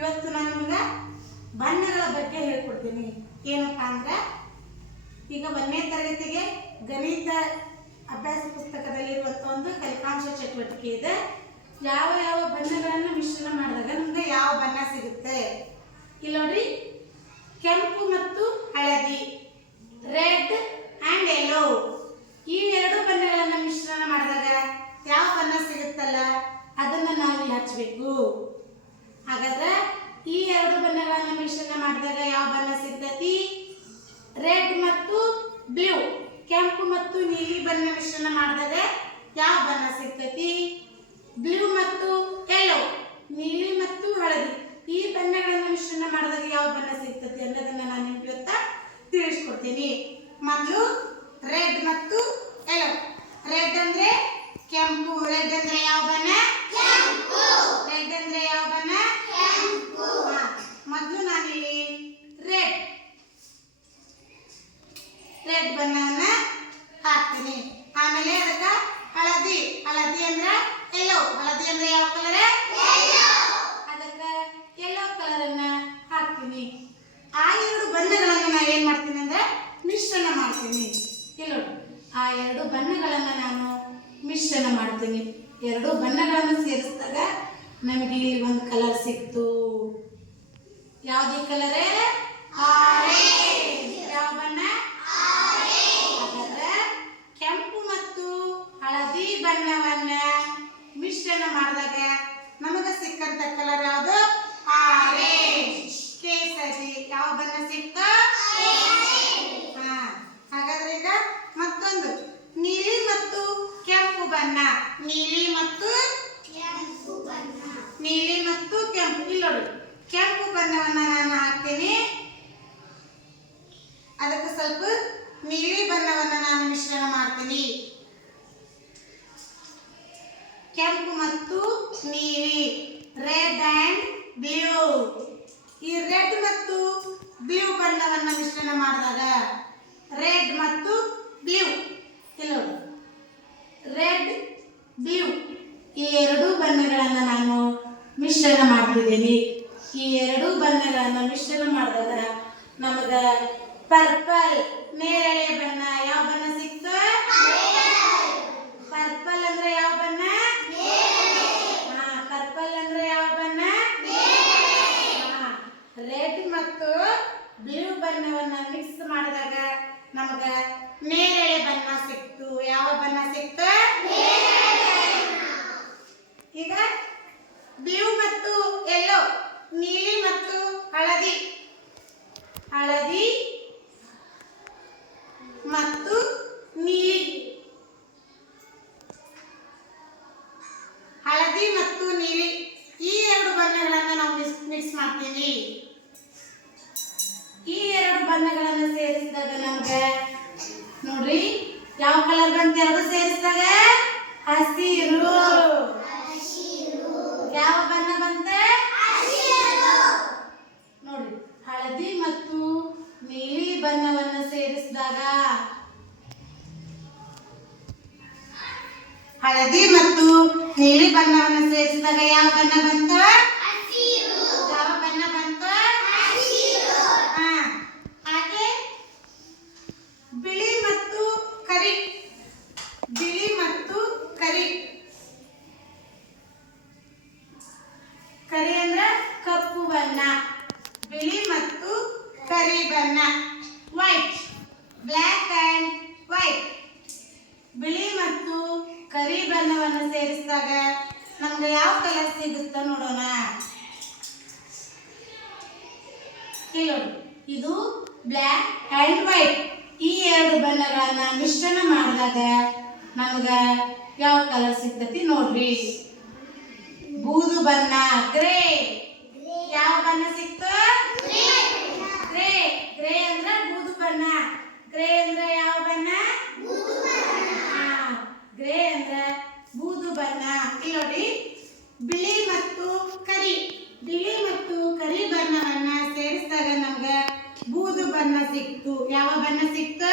ಇವತ್ತು ನಾನು ನಿಮಗೆ ಬಣ್ಣಗಳ ಬಗ್ಗೆ ಹೇಳ್ಕೊಡ್ತೀನಿ. ಏನಪ್ಪಾ ಅಂದ್ರೆ, ಈಗ ಒಂದನೇ ತರಗತಿಗೆ ಗಣಿತ ಅಭ್ಯಾಸ ಪುಸ್ತಕದಲ್ಲಿರುವಂಥ ಒಂದು ಕಲಿಕಾಂಶ ಚಟುವಟಿಕೆ ಇದೆ. ಯಾವ ಯಾವ ಬಣ್ಣಗಳನ್ನು ಮಿಶ್ರಣ ಮಾಡಿದಾಗ ನಮ್ಗೆ ಯಾವ ಬಣ್ಣ ಸಿಗುತ್ತೆ? ಇಲ್ಲಿ ನೋಡ್ರಿ, ಕೆಂಪು ಮತ್ತು ಹಳದಿ, ರೆಡ್ ಆ್ಯಂಡ್ ಯೆಲ್ಲೋ ಈ ಎರಡು ಬಣ್ಣಗಳನ್ನು ಮಿಶ್ರಣ ಮಾಡಿದಾಗ ಯಾವ ಬಣ್ಣ ಸಿಗುತ್ತಲ್ಲ ಅದನ್ನು ನಾವು ಇಲ್ಲಿ ಹಚ್ಚಬೇಕು ಹಾಗಾದ್ರೆ ಈ ಎರಡು ಬಣ್ಣಗಳನ್ನು ಮಿಶ್ರಣ ಮಾಡಿದಾಗ ಯಾವ ಬಣ್ಣ ಸಿಗ್ತೈತಿ ರೆಡ್ ಮತ್ತು ಬ್ಲೂ ಕೆಂಪು ಮತ್ತು ನೀಲಿ ಮಾಡಿದಾಗ ಯಾವ ಬಣ್ಣ ಸಿಗ್ತೈತಿ? ಬ್ಲೂ ಮತ್ತು ಯೆಲ್ಲೋ ನೀಲಿ ಮತ್ತು ಹಳದಿ. ಈ ಬಣ್ಣಗಳನ್ನು ಮಿಶ್ರಣ ಮಾಡಿದಾಗ ಯಾವ ಬಣ್ಣ ಸಿಗ್ತೈತಿ ಅನ್ನೋದನ್ನ ನಾನು ನಿಮ್ಗೆ ಇವತ್ತ ತಿಳಿಸ್ಕೊಡ್ತೀನಿ. ಮೊದಲು ರೆಡ್ ಮತ್ತು ಯೆಲ್ಲೋ ರೆಡ್ ಅಂದ್ರೆ ಕೆಂಪು ರೆಡ್ ಅಂದ್ರೆ ಯಾವ ಬಣ್ಣ ರೆಡ್ ಅಂದ್ರೆ ಯಾವ ಬಣ್ಣ ಹಾ, ಮೊದಲು ನಾನಿಲ್ಲಿ ರೆಡ್ ರೆಡ್ ಬಣ್ಣವನ್ನ ಹಾಕ್ತೀನಿ ಆಮೇಲೆ ಅದಕ್ಕೆ ಹಳದಿ ಹಳದಿ ಅಂದ್ರೆ ಎಲ್ಲೋ ಹಳದಿ ಅಂದ್ರೆ ಯಾವ ಕಲರ್ ಅದಕ್ಕೆ ಎಲ್ಲೋ ಕಲರ್ ಅನ್ನ ಹಾಕ್ತೀನಿ ಆ ಎರಡು ಬಣ್ಣಗಳನ್ನು ನಾನು ಏನ್ ಮಾಡ್ತೀನಿ ಅಂದ್ರೆ ಮಿಶ್ರಣ ಮಾಡ್ತೀನಿ ಇಲ್ಲ ನೋಡಿ, ಆ ಎರಡು ಬಣ್ಣಗಳನ್ನ ನಾನು ಮಿಶ್ರಣ ಮಾಡ್ತೀನಿ. ಎರಡು ಬಣ್ಣಗಳನ್ನು ಸೇರಿಸಿದಾಗ ನಮಗೆ ಇಲ್ಲಿ ಒಂದು ಕಲರ್ ಸಿಕ್ತು. ಯಾವುದೇ ಕಲರೇ ಯಾವ ಬಣ್ಣ ಹಾಗಾದ್ರೆ ಕೆಂಪು ಮತ್ತು ಹಳದಿ ಬಣ್ಣವನ್ನ ಮಿಶ್ರಣ ಮಾಡಿದಾಗ ನಮಗೆ ಸಿಕ್ಕಂತ ಕಲರ್ ಯಾವುದು ಆರೆಂಜ್ ಕೇಸರಿ ಯಾವ ಬಣ್ಣ ಸಿಕ್ತು ಹಾ ಹಾಗಾದ್ರೆ ಈಗ ಮತ್ತೊಂದು ನೀಲಿ ಮತ್ತು ಕೆಂಪು ಬಣ್ಣ ನೀಲಿ ಮತ್ತು ನೀಲಿ ಮತ್ತು ಕೆಂಪು. ಇಲ್ಲಿ ನೋಡಿ. ಕೆಂಪು ಬಣ್ಣವನ್ನ ನಾನು ಹಾಕ್ತೇನೆ. ಅದಕ್ಕೆ ಸ್ವಲ್ಪ ನೀಲಿ ಬಣ್ಣವನ್ನ ನಾನು ಮಿಶ್ರಣ ಮಾಡ್ತೀನಿ. ಕೆಂಪು ಮತ್ತು ನೀಲಿ. ರೆಡ್ ಆ್ಯಂಡ್ ಬ್ಲೂ ಈ ರೆಡ್ ಮತ್ತು ಬ್ಲೂ ಬಣ್ಣವನ್ನು ಮಿಶ್ರಣ ಮಾಡಿದಾಗ ರೆಡ್ ಮತ್ತು ಬ್ಲೂ ಇಲ್ಲ ರೆಡ್ ಬ್ಲೂ ಈ ಎರಡು ಬಣ್ಣಗಳನ್ನು ನಾನು ಮಿಶ್ರಣ ಮಾಡ್ತಿದ್ದೀನಿ. ಈ ಎರಡು ಬಣ್ಣಗಳನ್ನು ಮಿಶ್ರಣ ಮಾಡಿದಾಗ ನಮಗ ಪರ್ಪಲ್ ನೇರಳೆ ಬಣ್ಣ ಯಾವ ಬಣ್ಣ ಸಿಕ್ತು? ಪರ್ಪಲ್ ಅಂದ್ರೆ ಯಾವ ಬಣ್ಣ? ಹಾ ಪರ್ಪಲ್ ಅಂದ್ರೆ ಯಾವ ಬಣ್ಣ? ರೆಡ್ ಮತ್ತು ಬ್ಲೂ ಬಣ್ಣವನ್ನ ಮಿಕ್ಸ್ ಮಾಡಿದಾಗ ನಮಗ ನೇರಳೆ ಬಣ್ಣ ಸಿಕ್ತು. ಯಾವ ಬಣ್ಣ ಸಿಕ್ತು ಈಗ ಬ್ಲೂ ಮತ್ತು ಎಲ್ಲೋ ನೀಲಿ ಮತ್ತು ಹಳದಿ. ಹಳದಿ ಮತ್ತು ನೀಲಿ. ಹಳದಿ ಮತ್ತು ನೀಲಿ. ಈ ಎರಡು ಬಣ್ಣಗಳನ್ನು ನಾವು ಮಿಕ್ಸ್ ಮಿಕ್ಸ್ ಮಾಡ್ತೀವಿ ಈ ಎರಡು ಬಣ್ಣಗಳನ್ನು ಸೇರಿಸಿದಾಗ ನಮ್ಗೆ ನೋಡ್ರಿ, ಯಾವ ಕಲರ್ ಬಂತ? ಎರಡು ಸೇರಿಸಿದಾಗ ಹಸಿರು ಯಾವ ಬಣ್ಣ ಬಂತ ನೋಡ್ರಿ ಹಳದಿ ಮತ್ತು ನೀಲಿ ಬಣ್ಣವನ್ನು ಸೇರಿಸಿದಾಗ ಹಳದಿ ಮತ್ತು ನೀಲಿ ಬಣ್ಣವನ್ನು ಸೇರಿಸಿದಾಗ ಯಾವ ಬಣ್ಣ ಬಂತು ಯಾವ ಬಣ್ಣ ಬಂತು ಹಾ ಹಾಗೆ ಬಿಳಿ ಮತ್ತು ಕರಿ ಬಿಳಿ ಮತ್ತು ಕರಿ ಕರಿ ಅಂದ್ರೆ ಕಪ್ಪು ಬಣ್ಣ ಬಿಳಿ ಮತ್ತು ಕರಿ ಬಣ್ಣ ವೈಟ್ ಬ್ಲ್ಯಾಕ್ ಅಂಡ್ ವೈಟ್ ಬಿಳಿ ಮತ್ತು ಕರಿ ಬಣ್ಣವನ್ನು ಸೇರಿಸಿದಾಗ ನಮ್ಗೆ ಯಾವ ಕಲರ್ ಸಿಗುತ್ತ ನೋಡೋಣ. ಇದು ಬ್ಲ್ಯಾಕ್ ಅಂಡ್ ವೈಟ್. ಈ ಎರಡು ಬಣ್ಣಗಳನ್ನ ಮಿಶ್ರಣ ಮಾಡಿದಾಗ ನಮ್ಗ ಯಾವ ಕಲರ್ ಸಿಗ್ತತಿ ನೋಡ್ರಿ. ಬೂದು ಬಣ್ಣ, ಗ್ರೇ. ಯಾವ ಬಣ್ಣ ಸಿಕ್ತ? ಗ್ರೇ. ಗ್ರೇ ಅಂದ್ರೆ ಬೂದು ಬಣ್ಣ. ಗ್ರೇ ಅಂದ್ರೆ ಯಾವ ಬಣ್ಣ ಹಾ, ಗ್ರೇ ಅಂದ್ರೆ ಬೂದು ಬಣ್ಣ ಇಲ್ಲಿ ನೋಡಿ ಬಿಳಿ ಮತ್ತು ಕರಿ ಬಿಳಿ ಮತ್ತು ಕರಿ ಬಣ್ಣವನ್ನ ಸೇರಿಸಿದಾಗ ನಮ್ಗೆ ಬೂದು ಬಣ್ಣ ಸಿಕ್ತು? ಯಾವ ಬಣ್ಣ ಸಿಕ್ತು?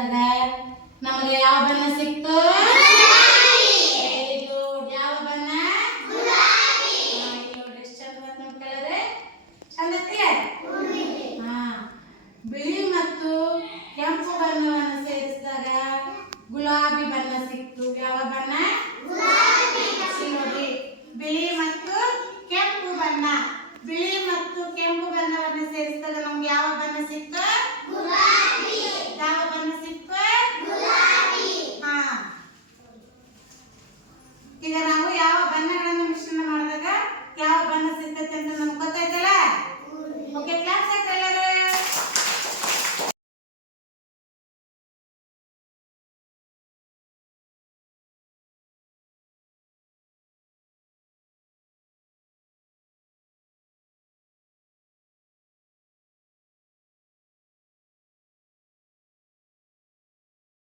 ಅಂತಂದ್ರೆ ನಮಗೆ ಯಾವ ಬಣ್ಣ ಸಿಕ್ತು? സിദ്ധത്തിന്റെ